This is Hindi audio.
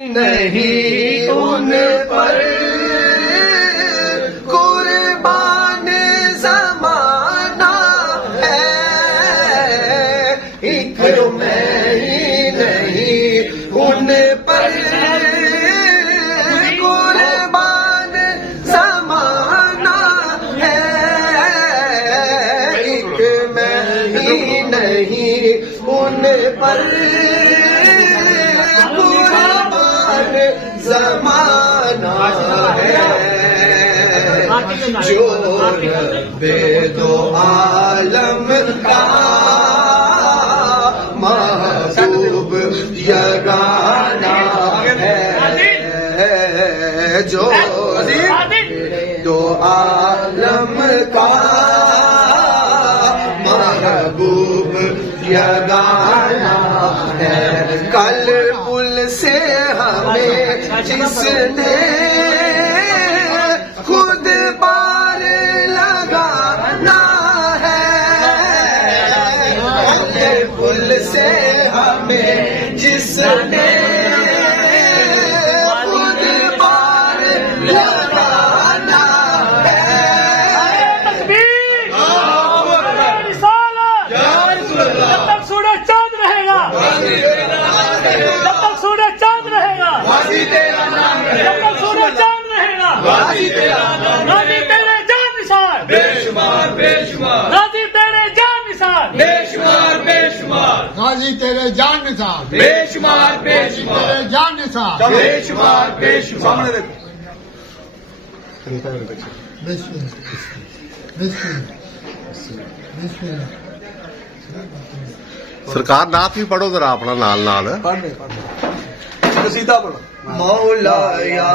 नहीं उन पर कुर्बान ज़माना है, एक मैं ही नहीं उन पर कुर्बान ज़माना है, एक मैं ही नहीं उन पर ज़माना है, जो बेदो आलम का महबूब यगाना है, जो बेदो आलम का महबूब यगाना है। कल पुल से हमें जिसने खुद पार लगाना है, कल पुल से हमें जिसने खुद पार लगाना है। जब तक सूरज चांद रहेगा, जब तक सूरज चांद रहेगा, जब तक सूरज चांद रहेगा, गाजी तेरे जान निसार, बेशुमार बेशुमार, गाजी तेरे जान निसार, बेशुमार बेशुमार, गाजी तेरे जान निसार, बेशुमार बेशुमार, तेरे जान निसार, बेशुमार बेशुमार। सरकार नात भी पढ़ो जरा अपना नाल नाल सीधा पढ़ो। मौला या